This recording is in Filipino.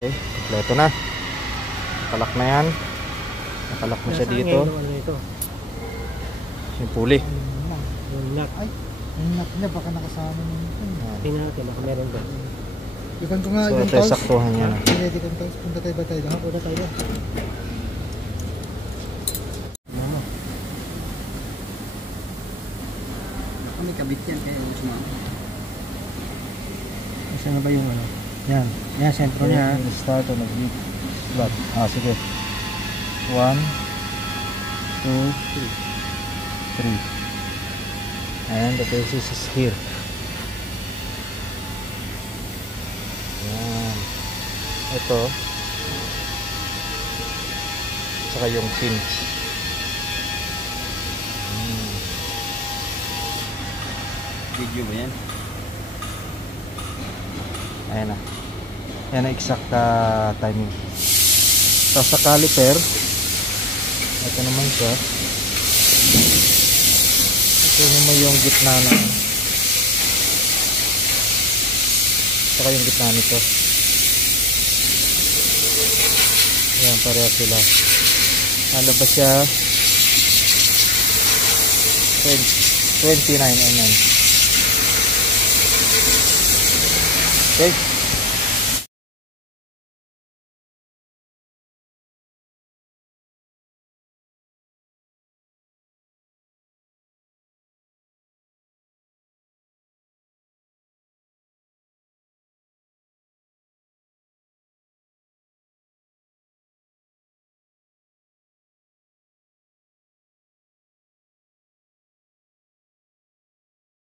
Okay, kompleto na. Nakalak na yan. Nakalak na siya dito. Yung pulley. Yung lock. Ay, yung lock niya baka nakasama nyo. Tingnan natin baka meron ba. Ikan ko nga So yung ito towels. saktuhan yan. Ready kang towels. Punta tayo ba tayo? Punta tayo. May kabit yan kaya yung sumama. Saan na ba yung ano? Yan. Yan, sentro niya. Start on the beat. Slot. Sige. 1, 2, 3. And the basis is here. Yan. Ito. Saka yung pins. Video ba yan? Ayan na. Yan ang exact timing. Tapos sa caliper, ito naman siya. Ito naman yung gitna na. Saka yung gitna nito. Ayan, pareha sila. Nalabas siya 29 mm. Okay.